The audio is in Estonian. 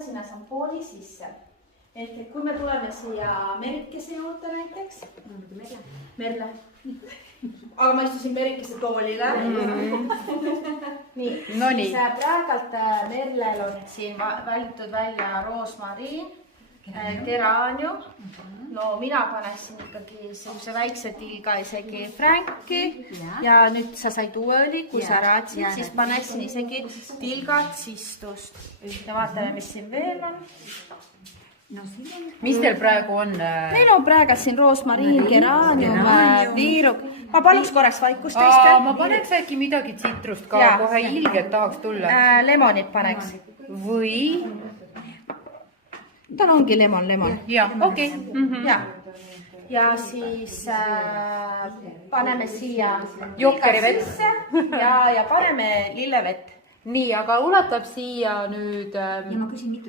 sinna sampooni sisse. Et kui me tuleme siia Merikese juurde näiteks. Merle. Aga ma istusin Merikese toolile. Nii, siis praegalt Merlel on siin valitud välja roosmariin, geraanium. No mina paneksin ikkagi sellise väikse tilga isegi Franki. Ja nüüd sa said uue õli, kui sa raadsid, siis paneksin isegi tilgatsistust. Ja vaatame, mis siin veel on. Mis teil praegu on? Meil on praegu siin roosmariin, geraanium, viiruk. Ma paluks korraks vaikust teistel. Ma paneks äkki midagi tsitrust ka, kohe ilgelt tahaks tulla. Lemonit paneks. Või? Tal ongi lemon. Ja, okei. Ja siis paneme siia Jokkerivett ja paneme lillevett. Nii, aga ulatab siia nüüd... Ja ma küsin, mitu